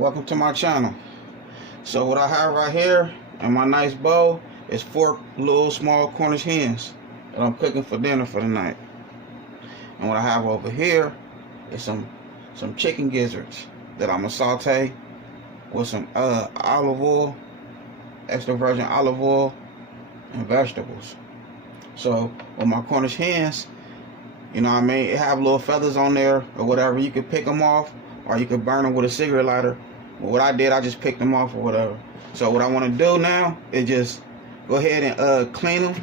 welcome to my channel. So what I have right here in my nice bowl is 4 little small Cornish hens that I'm cooking for dinner for the night. And what I have over here is some chicken gizzards that I'm gonna saute with some olive oil, extra virgin olive oil, and vegetables. So with my Cornish hens, you know what I mean, it have little feathers on there or whatever. You could pick them off or you could burn them with a cigarette lighter. But what I did, I just picked them off or whatever. So what I want to do now is just go ahead and clean them.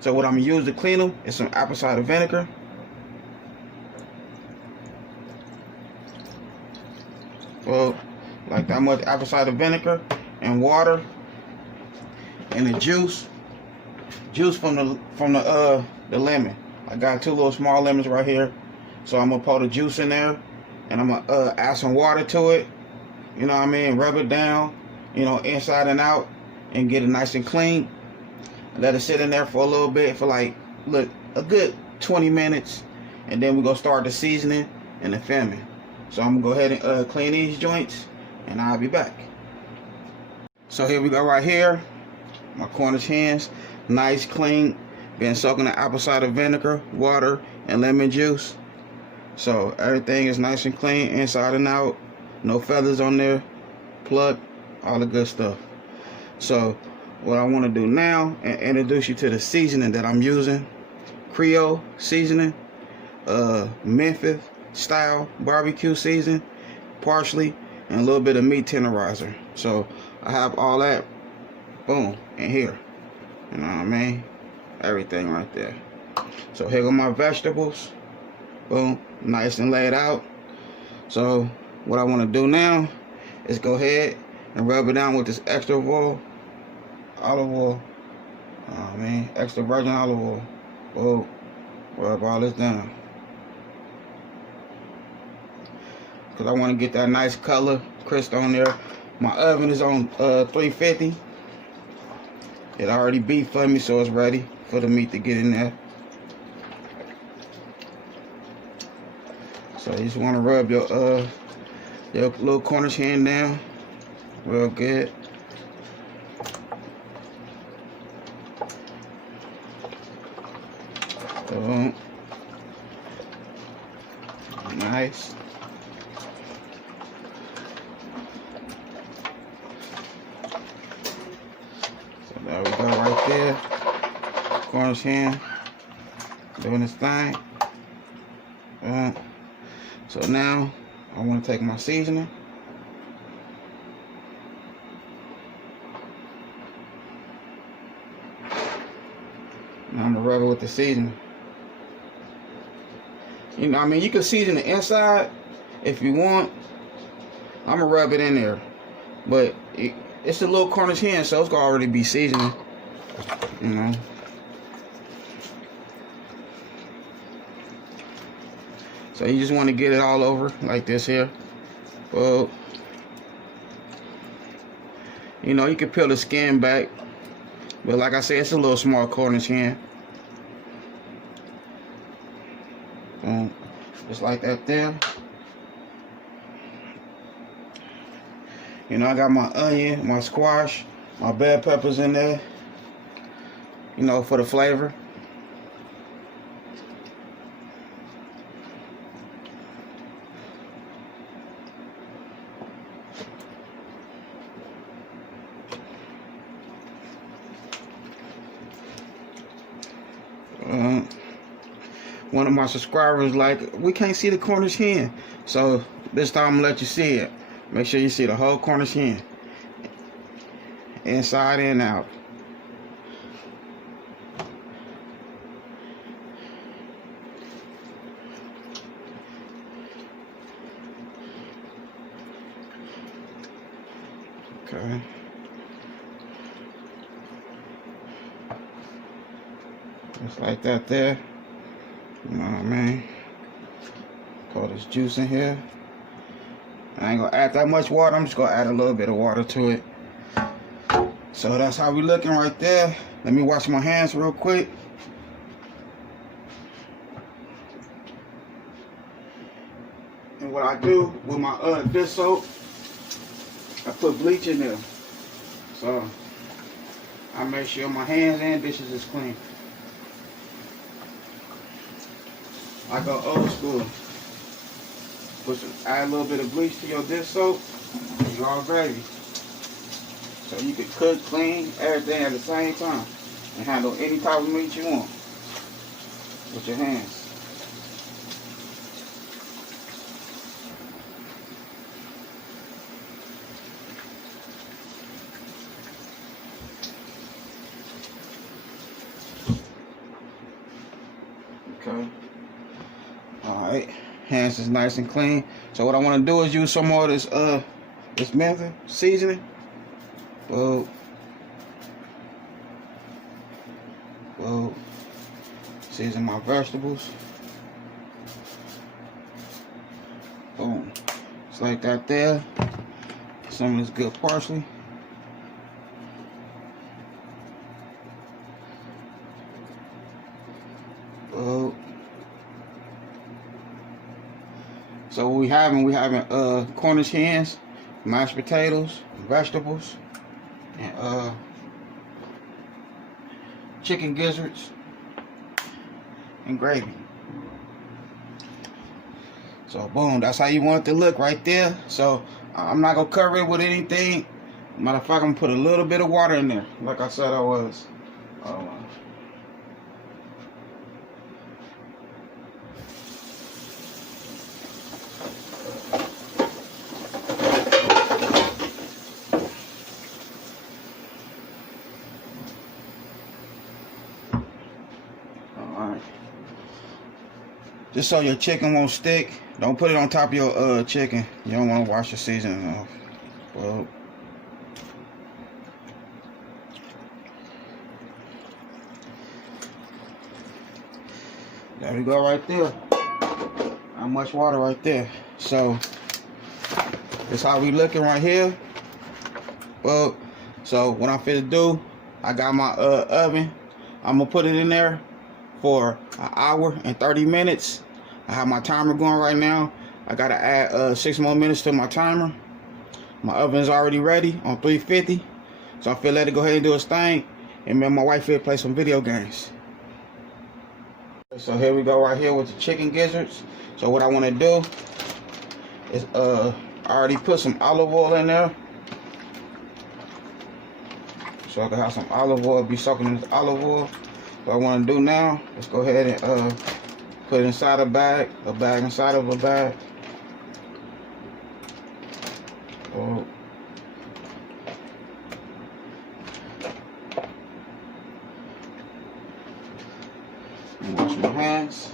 So what I'm gonna use to clean them is some apple cider vinegar, well, like that much apple cider vinegar, and water, and the juice from the lemon. I got 2 little small lemons right here, so I'm gonna pour the juice in there, and I'm gonna add some water to it. You know what I mean? Rub it down, you know, inside and out, and get it nice and clean. Let it sit in there for a little bit, for like, look, a good 20 minutes, and then we're gonna start the seasoning and the filming. So I'm gonna go ahead and clean these joints, and I'll be back. So here we go right here, my Cornish hens, nice, clean, been soaking in apple cider vinegar, water, and lemon juice. So everything is nice and clean inside and out, no feathers on there, plucked, all the good stuff. So what I want to do now and introduce you to the seasoning that I'm using. Creole seasoning, Memphis style barbecue seasoning, parsley, and a little bit of meat tenderizer. So I have all that, boom, in here. You know what I mean? Everything right there. So here go my vegetables, boom, nice and laid out. So what I want to do now is go ahead and rub it down with this extra oil, olive oil, extra virgin olive oil. Boom, rub all this down, because I want to get that nice color crisp on there. My oven is on 350. It already beat for me, so it's ready for the meat to get in there. So you just want to rub your little Cornish hen down real good. Boom. Nice. So there we go right there. Cornish hen doing its thing. So now I want to take my seasoning. Now I'm gonna rub it with the seasoning. You know, I mean, you can season the inside if you want. I'm gonna rub it in there, but it's a little Cornish hen, so it's gonna already be seasoning. You know. So you just want to get it all over like this here. Well, you know, you can peel the skin back, but like I said, it's a little small Cornish hen. Boom, just like that there. You know, I got my onion, my squash, my bell peppers in there, you know, for the flavor. One of my subscribers like, we can't see the Cornish hen, so this time I'm gonna let you see it. Make sure you see the whole Cornish hen, inside and out. Okay. Just like that there. You know what I mean? Pour this juice in here. I ain't gonna add that much water. I'm just gonna add a little bit of water to it. So that's how we looking right there. Let me wash my hands real quick. And what I do with my dish soap, I put bleach in there. So I make sure my hands and dishes is clean. I go old school. Add a little bit of bleach to your dish soap, and you're all gravy. So you can cook, clean, everything at the same time, and handle any type of meat you want with your hands. Okay. Alright. Hands is nice and clean. So what I want to do is use some more of this Memphis seasoning. Whoa. Season my vegetables. Boom. Just like that there. Some of this good parsley. Whoa. So what we having Cornish hens, mashed potatoes, vegetables, and chicken gizzards and gravy. So boom, that's how you want it to look right there. So I'm not gonna cover it with anything. Matter of fact, I'm gonna put a little bit of water in there, like I said I was. Just so your chicken won't stick, don't put it on top of your chicken. You don't want to wash your seasoning off. Well, there we go right there. Not much water right there. So that's how we looking right here. Well, so what I'm finna do, I got my oven. I'm gonna put it in there for an hour and 30 minutes. I have my timer going right now. I gotta add 6 more minutes to my timer. My oven is already ready on 350. So I feel let it go ahead and do its thing. And me and my wife will play some video games. So here we go right here with the chicken gizzards. So what I wanna do is I already put some olive oil in there. So I can have some olive oil, be soaking in this olive oil. What I want to do now is go ahead and put it inside a bag inside of a bag. Oh. And wash my hands.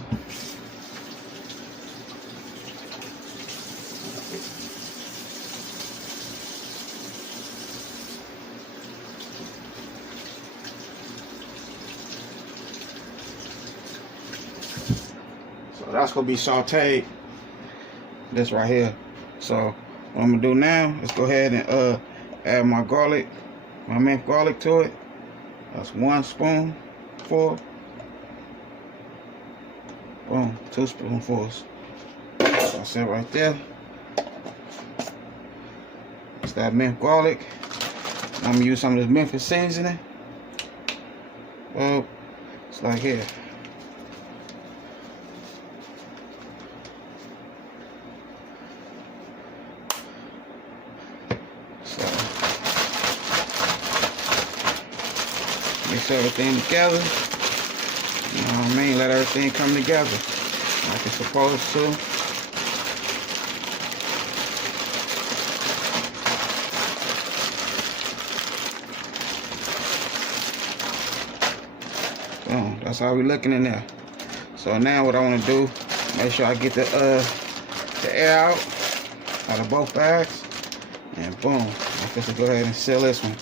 So that's gonna be sauteed. This right here. So what I'm gonna do now is go ahead and add my garlic, my minced garlic to it. That's 1 spoonful. Boom, 2 spoonfuls. That's it right there. It's that minced garlic. I'm gonna use some of this Memphis seasoning. Well, it's like here. So mix everything together. You know what I mean? Let everything come together like it's supposed to. Boom. That's how we looking in there. So now what I want to do, make sure I get the air out of both bags, and boom, I'm just go ahead and seal this one.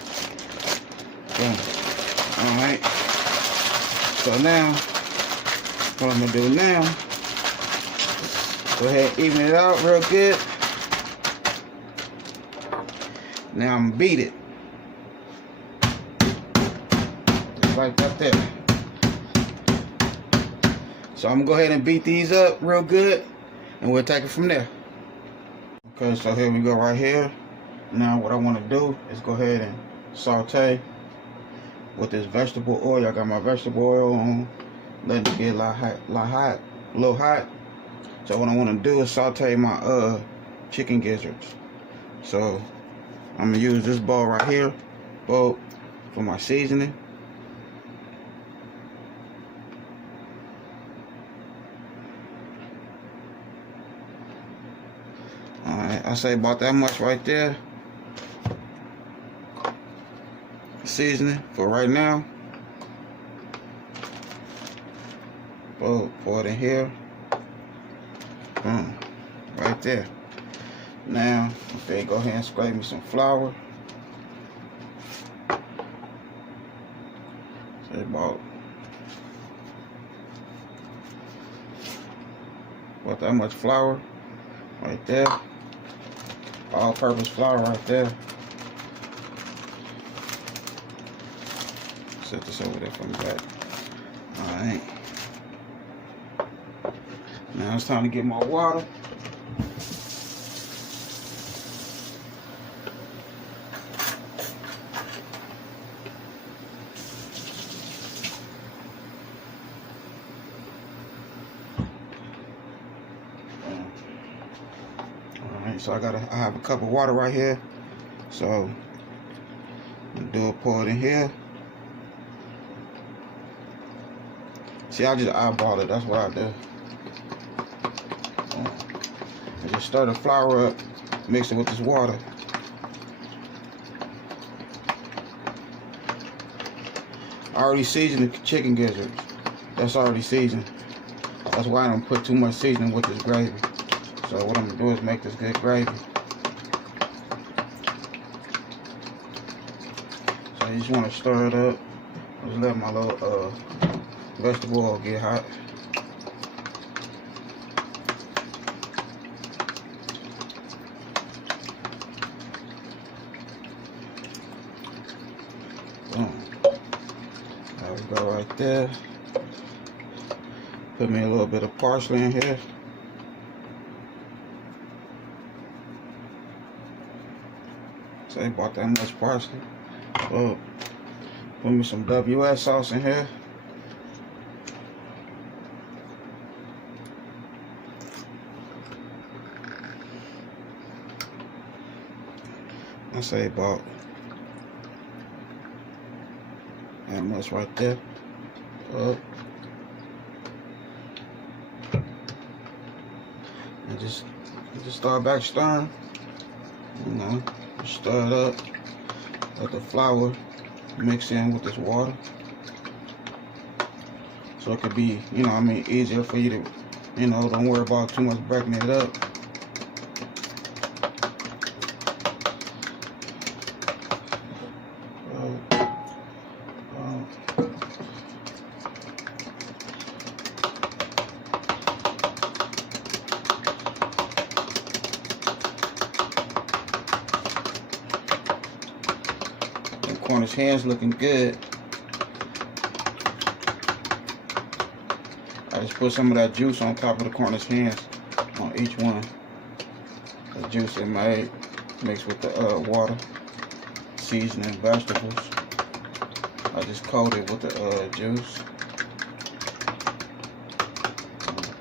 Boom. All right. So now, what I'm gonna do now, go ahead and even it out real good. Now I'm gonna beat it. Just like that there. So I'm gonna go ahead and beat these up real good, and we'll take it from there. Okay, so here we go right here. Now what I want to do is go ahead and saute with this vegetable oil. I got my vegetable oil on, letting it get a little hot. So what I want to do is saute my chicken gizzards. So I'm gonna use this bowl right here, for my seasoning. Alright, I say about that much right there. Seasoning for right now. Pour it in here. Boom. Right there. Now, okay, go ahead and scrape me some flour. Say about that much flour right there. All-purpose flour right there. Set this over there from the back. Alright. Now it's time to get my water. Alright, so I have a cup of water right here. So pour it in here. See, I just eyeball it. That's what I do. I just stir the flour up, mix it with this water. I already seasoned the chicken gizzards. That's already seasoned. That's why I don't put too much seasoning with this gravy. So what I'm gonna do is make this good gravy. So you just want to stir it up. Just let my little vegetable oil get hot. Boom. There we go right there. Put me a little bit of parsley in here. Say about that much parsley. Oh, put me some WS sauce in here. I say about that much right there. And just start back stirring. You know, stir it up. Let the flour mix in with this water, so it could be, you know, easier for you to, don't worry about too much breaking it up. Cornish hens looking good. I just put some of that juice on top of the Cornish hens on each one. The juice it made mixed with the water, seasoning, vegetables. I just coat it with the juice.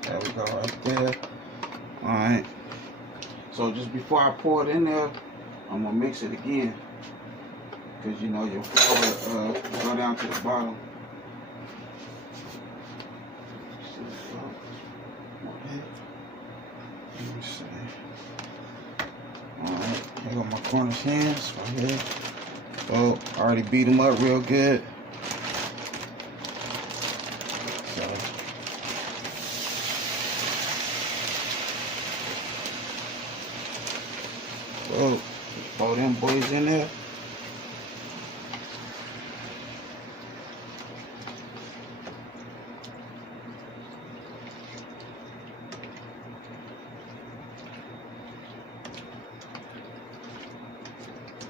There we go right there. Alright. So just before I pour it in there, I'm gonna mix it again. Because your flour go down to the bottom. Let me see. Alright, here go my Cornish hens right here. So I already beat them up real good. So throw them boys in there.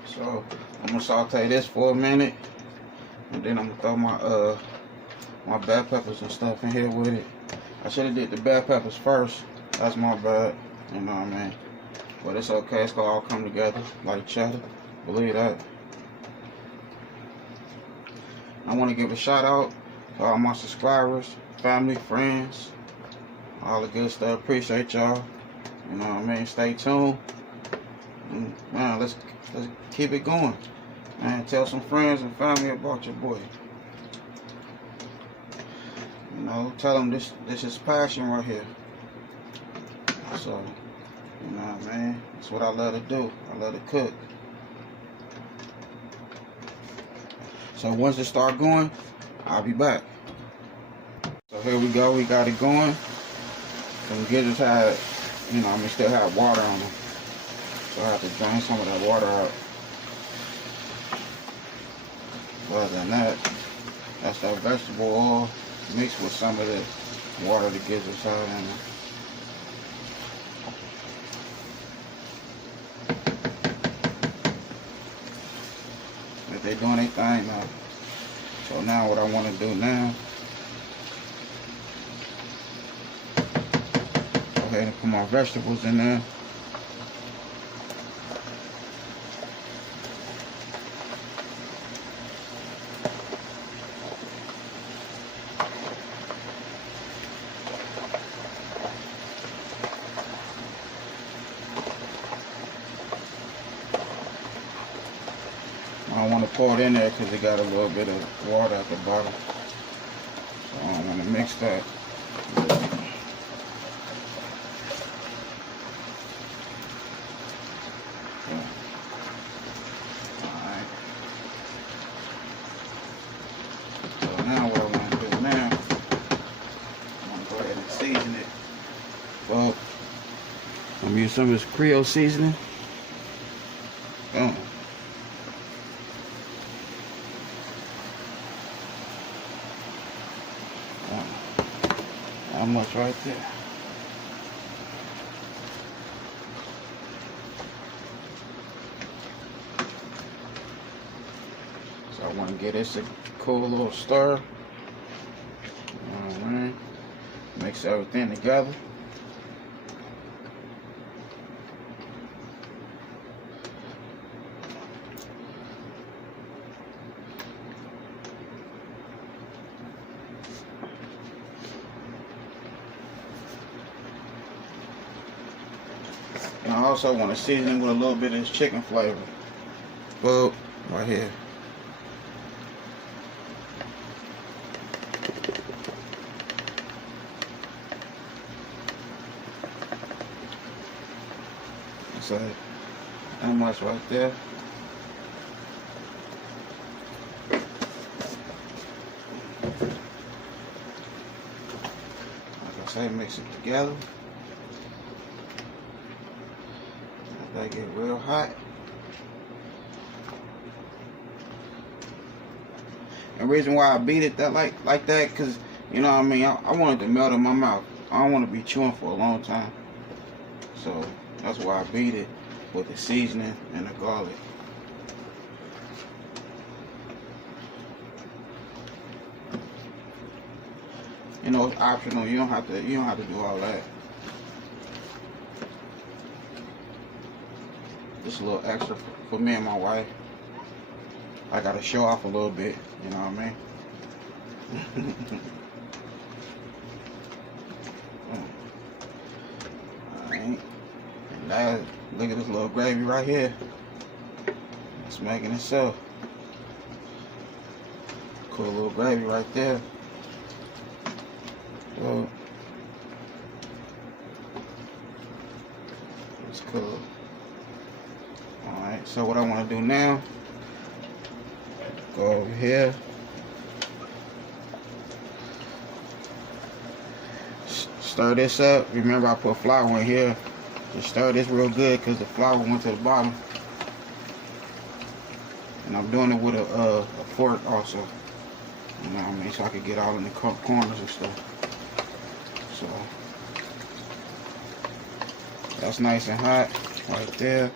So I'm gonna saute this for a minute, and then I'm gonna throw my my bell peppers and stuff in here with it. I should have did the bell peppers first. That's my bad. You know what I mean? But it's okay, it's gonna all come together like cheddar. Believe that. I want to give a shout out to all my subscribers, family, friends, all the good stuff. Appreciate y'all. You know what I mean? Stay tuned. And, man, let's keep it going. Man, tell some friends and family about your boy. You know, tell them this is passion right here. So, you know what I mean? That's what I love to do. I love to cook. So once it start going, I'll be back. So here we go. We got it going. Some gizzards had, you know, still have water on them. So I have to drain some of that water out. But other than that, that's that vegetable oil mixed with some of the water the gizzards have in them. But they're doing their thing now. So now what I want to do now, go ahead and put my vegetables in there. I don't want to pour it in there because it got a little bit of water at the bottom. So I don't want to mix that. Alright. So now what I want to do now, I'm going to go ahead and season it. Well, I'm going to use some of this Creole seasoning. Boom. How much right there? So I want to get this a cool little stir. Alright. Mix everything together. And I also want to season it with a little bit of this chicken flavor. Well, right here. So that much right there. Like I say, mix it together. Let that get real hot. And the reason why I beat it that like that, cause you know what I mean, I want it to melt in my mouth. I don't want to be chewing for a long time. So that's why I beat it with the seasoning and the garlic. You know, it's optional. You don't have to do all that. Just a little extra for me and my wife. I gotta show off a little bit, you know what I mean? Alright. And that, look at this little gravy right here. It's making itself. Cool little gravy right there. So, it's cool. Alright, so what I want to do now, go over here, stir this up. Remember I put flour in here. Just stir this real good because the flour went to the bottom. And I'm doing it with a fork also. You know what I mean? So I can get all in the corners and stuff. So that's nice and hot right there.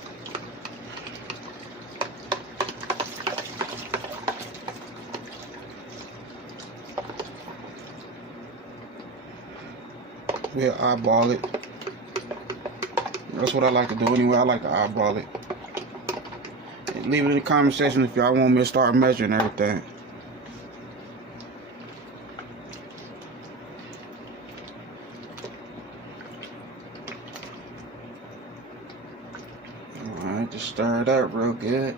We'll eyeball it That's what I like to do anyway. I like to eyeball it. And leave it in the comment section if y'all want me to start measuring everything. Alright, just stir it up real good.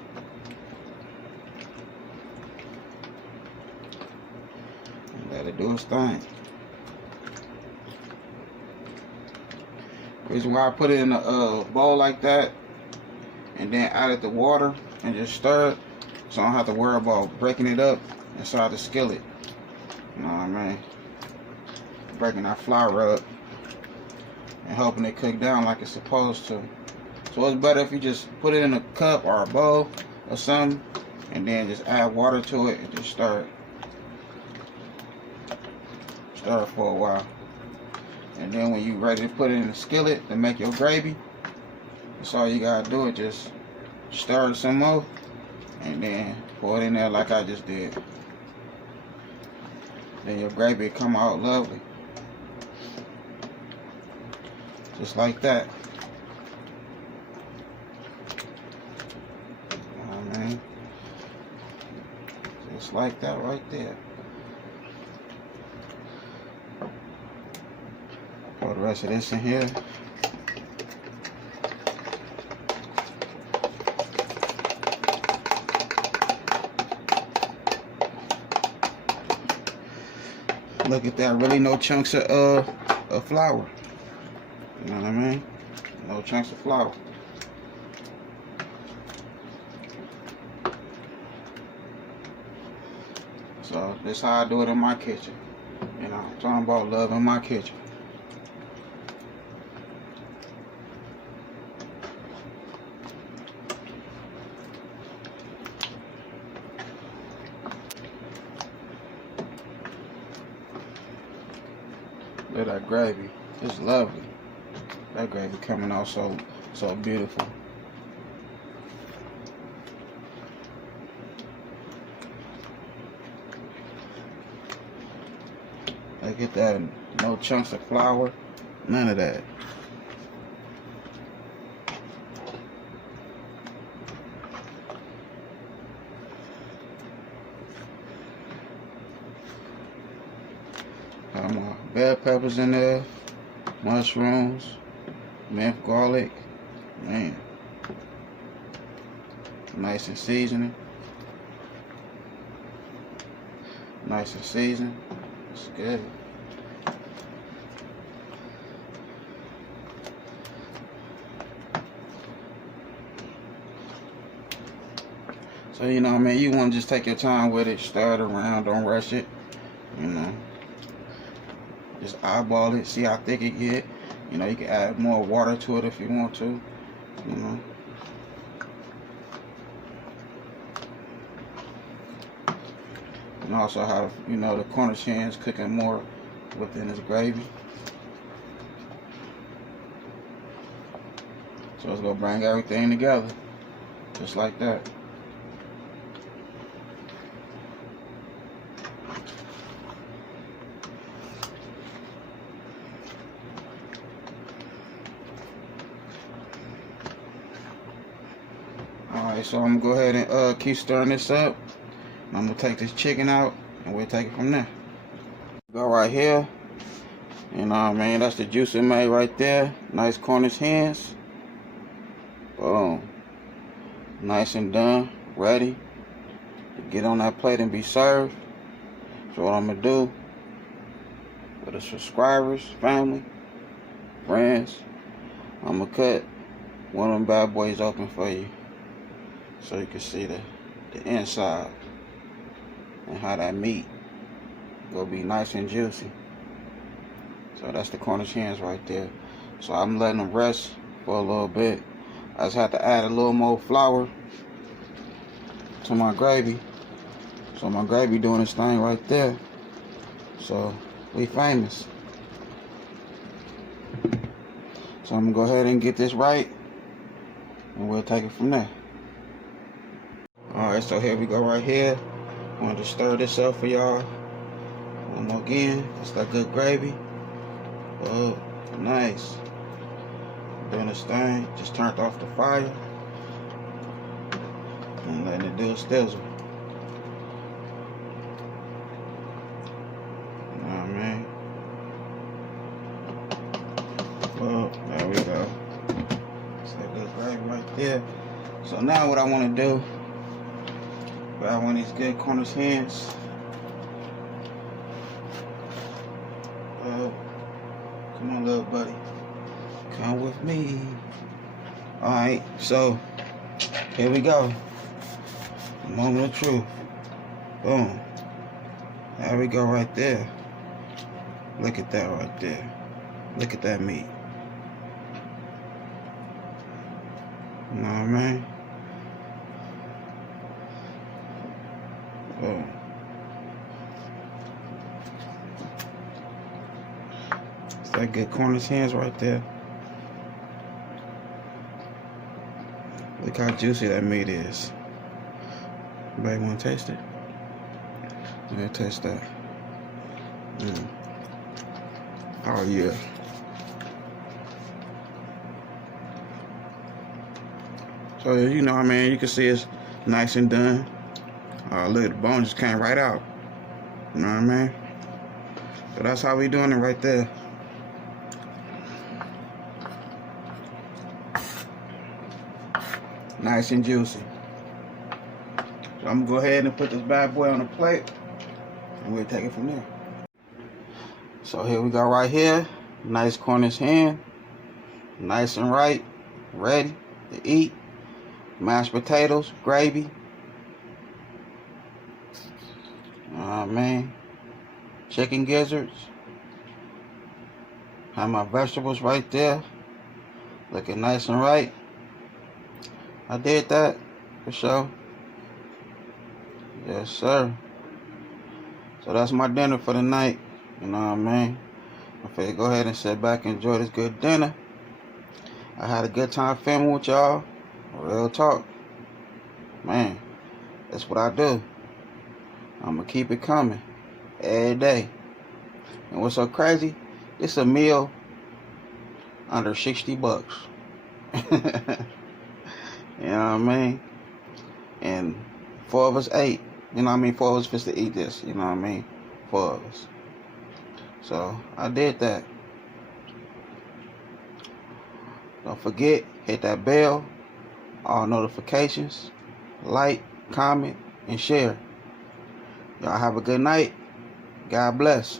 And let it do its thing. Reason why I put it in a bowl like that and then added the water and just stir it, so I don't have to worry about breaking it up inside the skillet. You know what I mean? Breaking that flour up and helping it cook down like it's supposed to. So it's better if you just put it in a cup or a bowl or something and then just add water to it and just stir it. Stir it for a while. And then when you're ready to put it in the skillet to make your gravy, that's all you gotta do is just stir it some more and then pour it in there like I just did. Then your gravy will come out lovely. Just like that. You know what I mean? Just like that right there. Pour the rest of this in here. Look at that, really no chunks of flour. You know what I mean? No chunks of flour. So this is how I do it in my kitchen. You know, I'm talking about love in my kitchen. Look at that gravy. It's lovely. That gravy coming out so beautiful. Look at that. No chunks of flour. None of that. Got my bell peppers in there, mushrooms, minced garlic, man, nice and seasoning, nice and seasoned. It's good. So you know what I mean, you want to just take your time with it, stir it around, don't rush it, you know. Just eyeball it, see how thick it get. You know, you can add more water to it if you want to, you know. And also have, you know, the Cornish hens cooking more within this gravy. So it's gonna bring everything together, just like that. Alright, so I'm gonna go ahead and keep stirring this up. I'm gonna take this chicken out and we'll take it from there. Go right here. You know what I mean? That's the juice it made right there. Nice Cornish hens. Boom. Nice and done. Ready to get on that plate and be served. So what I'm gonna do for the subscribers, family, friends, I'm gonna cut one of them bad boys open for you, so you can see the inside and how that meat will be nice and juicy. So that's the Cornish hens right there. So I'm letting them rest for a little bit. I just have to add a little more flour to my gravy. So my gravy doing this thing right there. So we famous. So I'm gonna go ahead and get this right and we'll take it from there. Alright, so here we go right here. I want to stir this up for y'all one more again. It's that good gravy. Oh, nice. doing its thing. Just turned off the fire and letting it do its thizzle. You know what I mean? Well, there we go. So good gravy right there. So now what I want to do, grab one of these good Cornish hens. Come on, little buddy. Come with me. Alright, so here we go. Moment of truth. Boom. There we go right there. Look at that right there. Look at that meat. You know what I mean? Boom. It's that good Cornish hens right there. Look how juicy that meat is. Anybody want to taste it? Let me taste that. Oh yeah. So you know, I mean, you can see it's nice and done. Look, the bone just came right out. You know what I mean? So that's how we doing it right there. Nice and juicy. So I'm gonna go ahead and put this bad boy on a plate, and we'll take it from there. So here we go right here. Nice Cornish hen. Nice and right. Ready to eat. Mashed potatoes, gravy. Man. Chicken gizzards. Have my vegetables right there. Looking nice and right. I did that for sure. Yes, sir. So that's my dinner for the night. You know what I mean? I'm finna go ahead and sit back and enjoy this good dinner. I had a good time filming with y'all. Real talk. Man, that's what I do. I'm gonna keep it coming every day. And what's so crazy? It's a meal under 60 bucks. You know what I mean? And 4 of us ate. You know what I mean? 4 of us supposed to eat this. You know what I mean? 4 of us. So I did that. Don't forget, hit that bell, all notifications, like, comment, and share. Y'all have a good night. God bless.